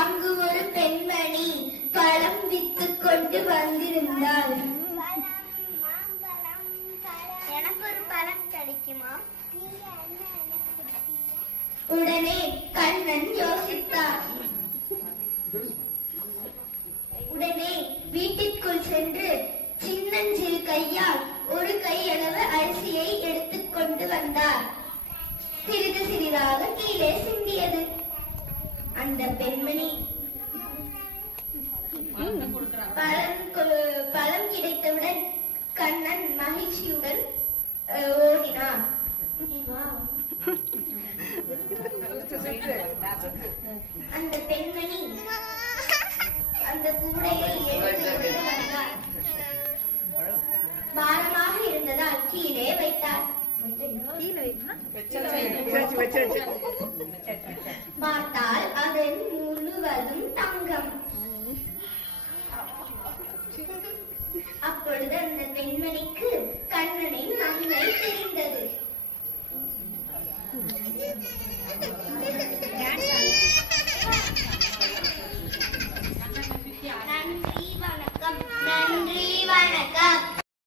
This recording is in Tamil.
அங்கு ஒரு பெண்மணி பழம் வித்து கொண்டு வந்திருந்தாள். எனக்கு ஒரு பழம் கிடைக்குமா? உடனே கண்ணன் யோசித்தார். உடனே வீட்டிற்குள் சென்று சின்னஞ்சிறு கையால் ஒரு கையளவு அரிசியை எடுத்துக் கொண்டு வந்தார். சிறிது சிறிதாக கீழே சிந்தியது. அந்த பெண்மணி பழம் கிடைத்தவுடன் கண்ணன் மகிழ்ச்சியுடன் ஓடினான். அந்த பெண்மணி அந்த கூடையை எடுத்து வந்தார். பாரமாக இருந்ததால் கீழே வைத்தார். பார்த்தால் அதன் முழுவதும் தங்கம். அப்பொழுது அந்த பெண்மணி